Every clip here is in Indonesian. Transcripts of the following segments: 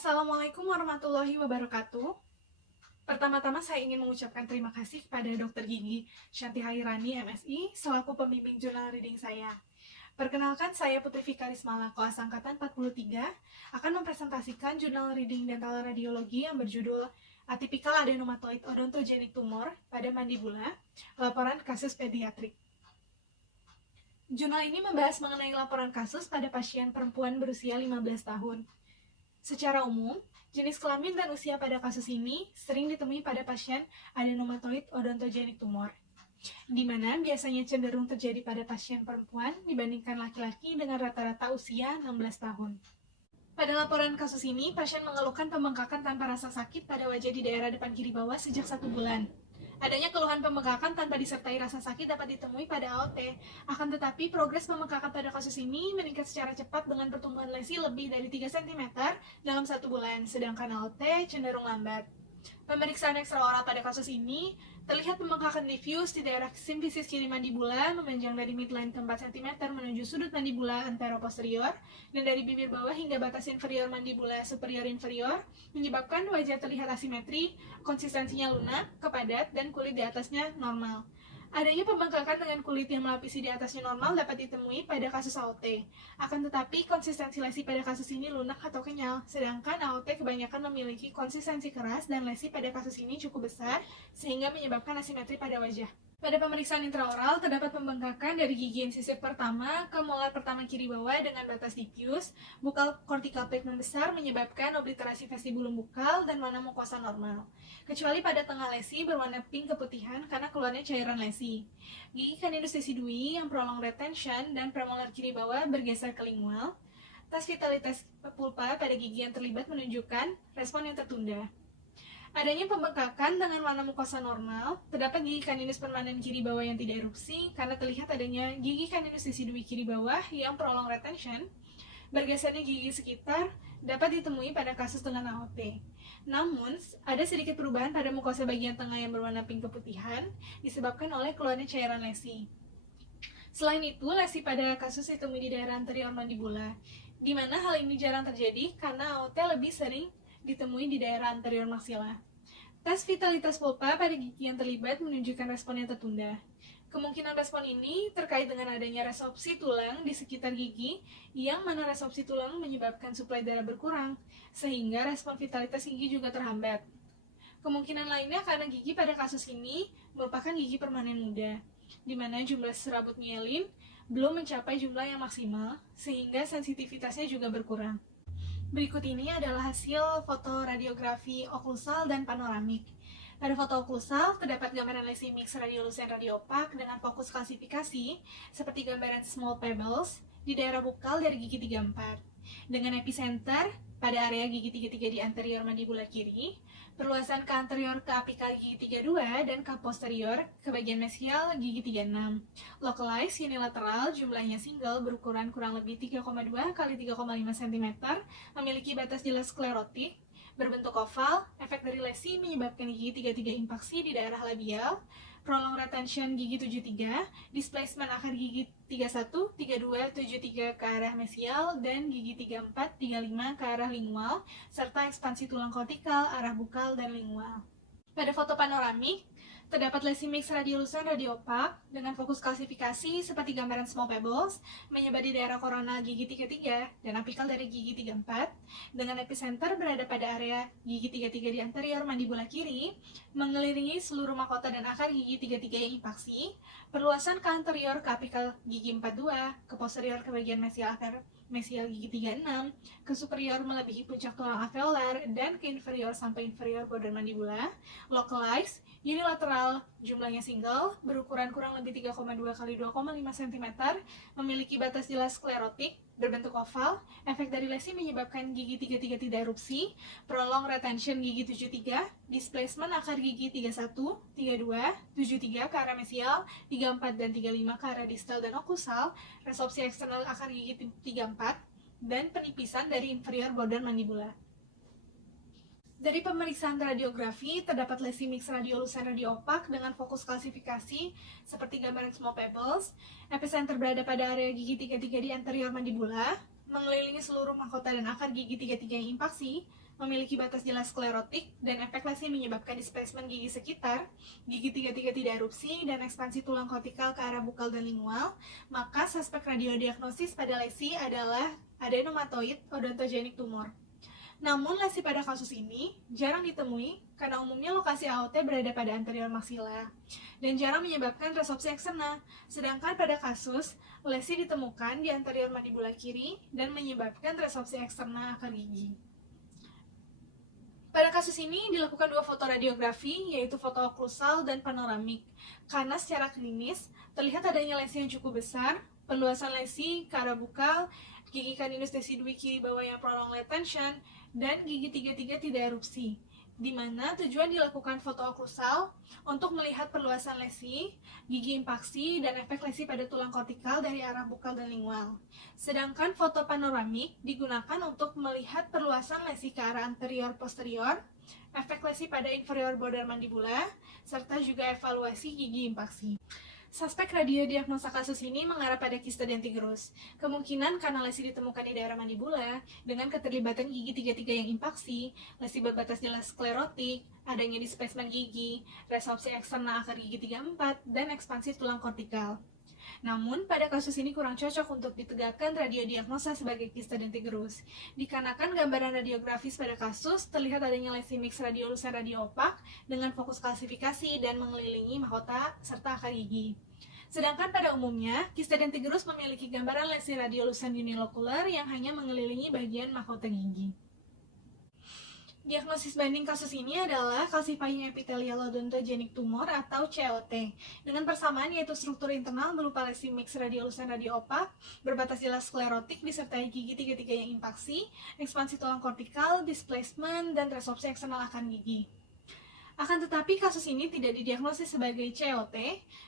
Assalamualaikum warahmatullahi wabarakatuh. Pertama-tama saya ingin mengucapkan terima kasih kepada Dr. Gigi Shanti Hairani, MSI, selaku pembimbing jurnal reading saya. Perkenalkan, saya Putri Fikaris Malako, Angkatan 43, akan mempresentasikan jurnal reading dental radiologi yang berjudul Atypical Adenomatoid Odontogenic Tumor pada Mandibula, laporan kasus pediatrik. Jurnal ini membahas mengenai laporan kasus pada pasien perempuan berusia 15 tahun. Secara umum, jenis kelamin dan usia pada kasus ini sering ditemui pada pasien adenomatoid odontogenic tumor, di mana biasanya cenderung terjadi pada pasien perempuan dibandingkan laki-laki dengan rata-rata usia 16 tahun. Pada laporan kasus ini, pasien mengeluhkan pembengkakan tanpa rasa sakit pada wajah di daerah depan kiri bawah sejak 1 bulan. Adanya keluhan pembengkakan tanpa disertai rasa sakit dapat ditemui pada AOT, akan tetapi progres pembengkakan pada kasus ini meningkat secara cepat dengan pertumbuhan lesi lebih dari 3 cm dalam 1 bulan, sedangkan AOT cenderung lambat. Pemeriksaan ekstraoral pada kasus ini terlihat pembengkakan diffuse di daerah simfisis kiri mandibula memanjang dari midline ke 4 cm menuju sudut mandibula anteroposterior dan dari bibir bawah hingga batas inferior mandibula superior inferior, menyebabkan wajah terlihat asimetri, konsistensinya lunak, kepadat, dan kulit di atasnya normal. Adanya pembengkakan dengan kulit yang melapisi di atasnya normal dapat ditemui pada kasus AOT. Akan tetapi, konsistensi lesi pada kasus ini lunak atau kenyal, sedangkan AOT kebanyakan memiliki konsistensi keras dan lesi pada kasus ini cukup besar, sehingga menyebabkan asimetri pada wajah. Pada pemeriksaan intraoral, terdapat pembengkakan dari gigi insisif pertama ke molar pertama kiri bawah dengan batas diffuse, bukal cortical plate membesar menyebabkan obliterasi vestibulum bukal dan warna mukosa normal. Kecuali pada tengah lesi berwarna pink keputihan karena keluarnya cairan lesi. Gigi canidus decidui yang prolong retention dan premolar kiri bawah bergeser ke lingual. Tes vitalitas pulpa pada gigi yang terlibat menunjukkan respon yang tertunda. Adanya pembengkakan dengan warna mukosa normal, terdapat gigi canidus permanen kiri bawah yang tidak erupsi karena terlihat adanya gigi canidus decidui kiri bawah yang prolong retention. Bergesernya gigi sekitar dapat ditemui pada kasus dengan AOT. Namun, ada sedikit perubahan pada mukosa bagian tengah yang berwarna pink keputihan disebabkan oleh keluarnya cairan lesi. Selain itu, lesi pada kasus ditemui di daerah anterior mandibula, di mana hal ini jarang terjadi karena AOT lebih sering ditemui di daerah anterior maksila. Tes vitalitas pulpa pada gigi yang terlibat menunjukkan respon yang tertunda. Kemungkinan respon ini terkait dengan adanya resorpsi tulang di sekitar gigi, yang mana resorpsi tulang menyebabkan suplai darah berkurang, sehingga respon vitalitas gigi juga terhambat. Kemungkinan lainnya karena gigi pada kasus ini merupakan gigi permanen muda, di mana jumlah serabut mielin belum mencapai jumlah yang maksimal, sehingga sensitivitasnya juga berkurang. Berikut ini adalah hasil foto radiografi oklusal dan panoramik. Pada foto oklusal, terdapat gambaran lesi mix radiolucent radiopak dengan fokus klasifikasi seperti gambaran small pebbles di daerah bukal dari gigi 34, dengan epicenter pada area gigi 33 di anterior mandibula kiri, perluasan ke anterior ke apikal gigi 32 dan ke posterior ke bagian mesial gigi 36. Localized unilateral, jumlahnya single berukuran kurang lebih 3,2 x 3,5 cm, memiliki batas jelas sklerotik, berbentuk oval. Efek dari lesi menyebabkan gigi 33 impaksi di daerah labial, prolong retention gigi 73, displacement akar gigi 31, 32, 73 ke arah mesial, dan gigi 34, 35 ke arah lingual, serta ekspansi tulang kortikal, arah bukal, dan lingual. Pada foto panoramik, terdapat lesi mix radiolucent radiopak dengan fokus klasifikasi seperti gambaran small pebbles menyebar di daerah koronal gigi 33 dan apikal dari gigi 34, dengan epicenter berada pada area gigi 33 di anterior mandibula kiri, mengelilingi seluruh mahkota dan akar gigi 33 yang impaksi, perluasan ke anterior ke apikal gigi 42, ke posterior ke bagian mesial akar mesial gigi 36, ke superior melebihi puncak tulang alveolar, dan ke inferior sampai inferior border mandibula. Localized, unilateral, jumlahnya single, berukuran kurang lebih 3,2 x 2,5 cm, memiliki batas jelas sklerotik, berbentuk oval. Efek dari lesi menyebabkan gigi 33 tidak erupsi, prolong retention gigi 73, displacement akar gigi 31, 32, 73 ke arah mesial, 34 dan 35 ke arah distal dan oklusal, resorpsi eksternal akar gigi 34, dan penipisan dari inferior border mandibula. Dari pemeriksaan radiografi, terdapat lesi mix radiolucent radiopak dengan fokus klasifikasi seperti gambaran small pebbles. Epicenter berada pada area gigi 33 di anterior mandibula, mengelilingi seluruh mahkota dan akar gigi 33 yang impaksi, memiliki batas jelas sklerotik, dan efek lesi menyebabkan displacement gigi sekitar, gigi 33 tidak erupsi, dan ekspansi tulang kortikal ke arah bukal dan lingual, maka suspek radiodiagnosis pada lesi adalah adenomatoid odontogenic tumor. Namun, lesi pada kasus ini jarang ditemui karena umumnya lokasi AOT berada pada anterior maksila dan jarang menyebabkan resorpsi eksterna. Sedangkan pada kasus, lesi ditemukan di anterior mandibula kiri dan menyebabkan resorpsi eksterna akar gigi. Pada kasus ini dilakukan dua foto radiografi, yaitu foto oklusal dan panoramik. Karena secara klinis, terlihat adanya lesi yang cukup besar, perluasan lesi ke arah bukal, gigi caninus decidui kiri bawah yang prolonged retention, dan gigi 33 tidak erupsi, di mana tujuan dilakukan foto oklusal untuk melihat perluasan lesi, gigi impaksi, dan efek lesi pada tulang kortikal dari arah bukal dan lingual. Sedangkan foto panoramik digunakan untuk melihat perluasan lesi ke arah anterior posterior, efek lesi pada inferior border mandibula, serta juga evaluasi gigi impaksi. Suspek radiodiagnosa kasus ini mengarah pada kista dentigerus. Kemungkinan karena lesi ditemukan di daerah mandibula, dengan keterlibatan gigi 33 yang impaksi, lesi berbatas jelas sklerotik, adanya displacement gigi, resorpsi eksterna akar gigi 34, dan ekspansi tulang kortikal. Namun, pada kasus ini kurang cocok untuk ditegakkan radiodiagnosa sebagai kista dentigerus. Dikarenakan gambaran radiografis pada kasus terlihat adanya lesi mix radiolusen radioopak dengan fokus kalsifikasi dan mengelilingi mahkota serta akar gigi. Sedangkan pada umumnya, kista dentigerus memiliki gambaran lesi radiolusen unilokular yang hanya mengelilingi bagian mahkota gigi. Diagnosis banding kasus ini adalah calcifying epithelial odontogenic tumor atau COT, dengan persamaan yaitu struktur internal berupa lesi mix radiolusen radioopak, berbatas jelas sklerotik disertai gigi 33 yang impaksi, ekspansi tulang kortikal, displacement, dan resorpsi eksternal akan gigi. Akan tetapi kasus ini tidak didiagnosis sebagai COT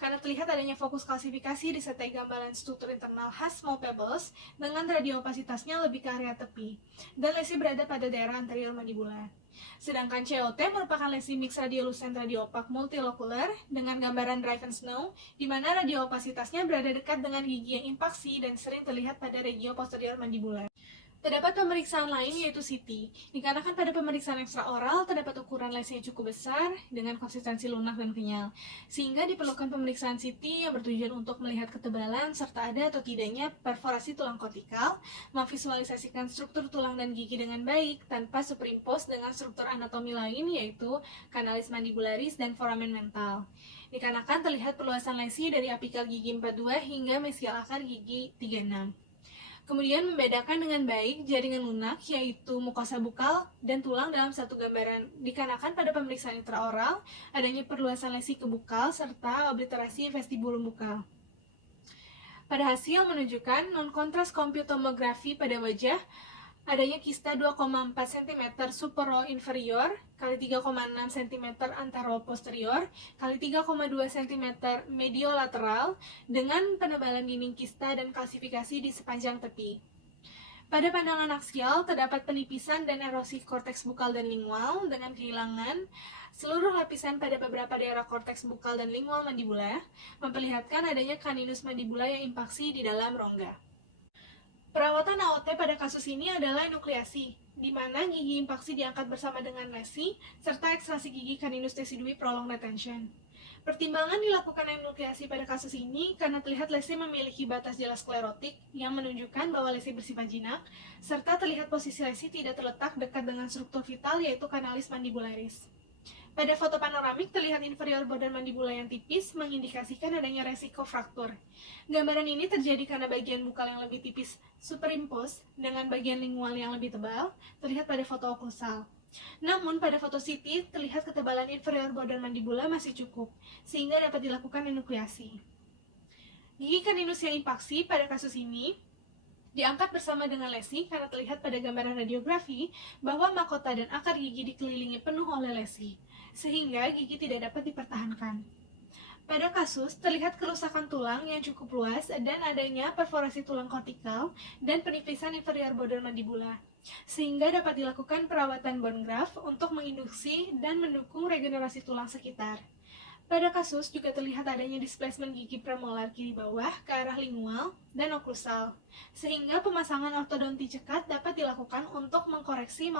karena terlihat adanya fokus kalsifikasi disertai gambaran struktur internal khas small pebbles dengan radiopasitasnya lebih ke area tepi dan lesi berada pada daerah anterior mandibula. Sedangkan COT merupakan lesi mix radiolusen radioopak multilokular dengan gambaran Driven Snow di mana radiopasitasnya berada dekat dengan gigi yang impaksi dan sering terlihat pada regio posterior mandibula. Terdapat pemeriksaan lain yaitu CT, dikarenakan pada pemeriksaan ekstraoral terdapat ukuran lesi yang cukup besar dengan konsistensi lunak dan kenyal, sehingga diperlukan pemeriksaan CT yang bertujuan untuk melihat ketebalan serta ada atau tidaknya perforasi tulang kortikal, memvisualisasikan struktur tulang dan gigi dengan baik tanpa superimpose dengan struktur anatomi lain yaitu kanalis mandibularis dan foramen mental. Dikarenakan terlihat perluasan lesi dari apikal gigi 42 hingga mesial akar gigi 36. Kemudian membedakan dengan baik jaringan lunak yaitu mukosa bukal dan tulang dalam satu gambaran. Dikarenakan pada pemeriksaan intraoral adanya perluasan lesi ke bukal serta obliterasi vestibulum bukal. Pada hasil menunjukkan non-kontras komputomografi pada wajah adanya kista 2,4 cm supero-inferior kali 3,6 cm antero-posterior kali 3,2 cm mediolateral dengan penebalan dinding kista dan kalsifikasi di sepanjang tepi. Pada pandangan aksial terdapat penipisan dan erosi korteks bukal dan lingual dengan kehilangan seluruh lapisan pada beberapa daerah korteks bukal dan lingual mandibula, memperlihatkan adanya caninus mandibula yang impaksi di dalam rongga. Perawatan AOT pada kasus ini adalah enukleasi, di mana gigi impaksi diangkat bersama dengan lesi, serta ekstraksi gigi caninus decidui prolonged retention. Pertimbangan dilakukan enukleasi pada kasus ini karena terlihat lesi memiliki batas jelas sklerotik yang menunjukkan bahwa lesi bersifat jinak, serta terlihat posisi lesi tidak terletak dekat dengan struktur vital yaitu kanalis mandibularis. Pada foto panoramik terlihat inferior border mandibula yang tipis mengindikasikan adanya resiko fraktur. Gambaran ini terjadi karena bagian bukal yang lebih tipis superimpose dengan bagian lingual yang lebih tebal terlihat pada foto oklusal. Namun pada foto CT terlihat ketebalan inferior border mandibula masih cukup, sehingga dapat dilakukan enukleasi. Gigi caninus yang impaksi pada kasus ini diangkat bersama dengan lesi karena terlihat pada gambaran radiografi bahwa mahkota dan akar gigi dikelilingi penuh oleh lesi, sehingga gigi tidak dapat dipertahankan. Pada kasus, terlihat kerusakan tulang yang cukup luas dan adanya perforasi tulang kortikal dan penipisan inferior border mandibula, sehingga dapat dilakukan perawatan bone graft untuk menginduksi dan mendukung regenerasi tulang sekitar. Pada kasus juga terlihat adanya displacement gigi premolar kiri bawah ke arah lingual dan oklusal, sehingga pemasangan ortodonti cekat dapat dilakukan untuk mengkoreksi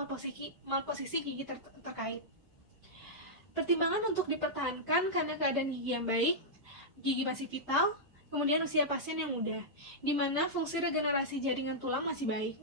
malposisi gigi terkait. Pertimbangan untuk dipertahankan karena keadaan gigi yang baik, gigi masih vital, kemudian usia pasien yang muda, di mana fungsi regenerasi jaringan tulang masih baik.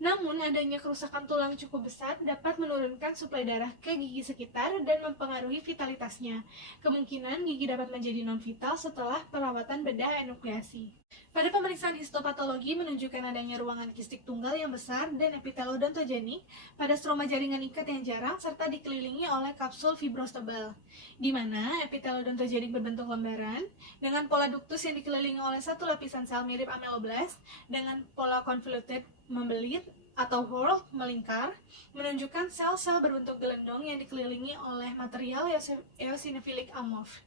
Namun, adanya kerusakan tulang cukup besar dapat menurunkan suplai darah ke gigi sekitar dan mempengaruhi vitalitasnya. Kemungkinan gigi dapat menjadi non-vital setelah perawatan bedah enukleasi. Pada pemeriksaan histopatologi menunjukkan adanya ruangan kistik tunggal yang besar dan epitel odontogenik pada stroma jaringan ikat yang jarang serta dikelilingi oleh kapsul fibros tebal, di mana epitel odontogenik berbentuk lembaran dengan pola duktus yang dikelilingi oleh satu lapisan sel mirip ameloblast dengan pola convoluted membelit atau whorl melingkar, menunjukkan sel-sel berbentuk gelendong yang dikelilingi oleh material eosinophilic amorph.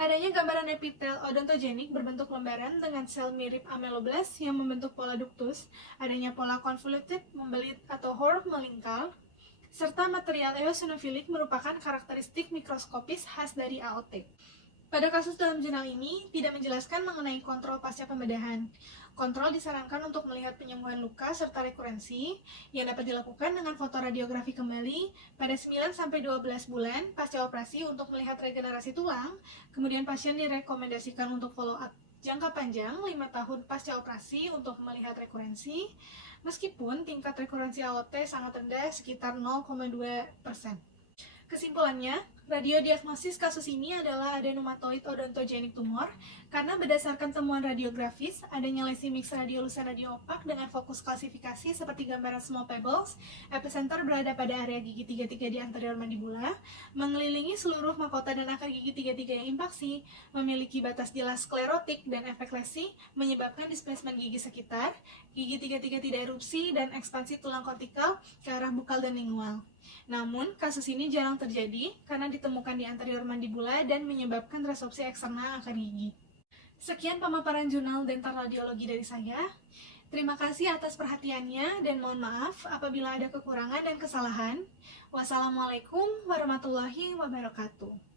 Adanya gambaran epitel odontogenik berbentuk lembaran dengan sel mirip ameloblast yang membentuk pola duktus, adanya pola convoluted membelit atau whorl melingkar, serta material eosinophilic merupakan karakteristik mikroskopis khas dari AOT. Pada kasus dalam jurnal ini, tidak menjelaskan mengenai kontrol pasca pembedahan. Kontrol disarankan untuk melihat penyembuhan luka serta rekurensi yang dapat dilakukan dengan fotoradiografi kembali pada 9-12 bulan pasca operasi untuk melihat regenerasi tulang. Kemudian pasien direkomendasikan untuk follow up jangka panjang 5 tahun pasca operasi untuk melihat rekurensi, meskipun tingkat rekurensi AOT sangat rendah sekitar 0,2%. Kesimpulannya, radiodiagnosis kasus ini adalah adenomatoid odontogenik tumor karena berdasarkan temuan radiografis, adanya lesi mix radiolucent radioopak dengan fokus klasifikasi seperti gambaran small pebbles, epicenter berada pada area gigi 33 di anterior mandibula, mengelilingi seluruh mahkota dan akar gigi 33 yang impaksi, memiliki batas jelas sklerotik dan efek lesi, menyebabkan displacement gigi sekitar, gigi 33 tidak erupsi, dan ekspansi tulang kortikal ke arah bukal dan lingual. Namun, kasus ini jarang terjadi karena ditemukan di anterior mandibula dan menyebabkan resorpsi eksternal akar gigi. Sekian pemaparan jurnal dental radiologi dari saya. Terima kasih atas perhatiannya dan mohon maaf apabila ada kekurangan dan kesalahan. Wassalamualaikum warahmatullahi wabarakatuh.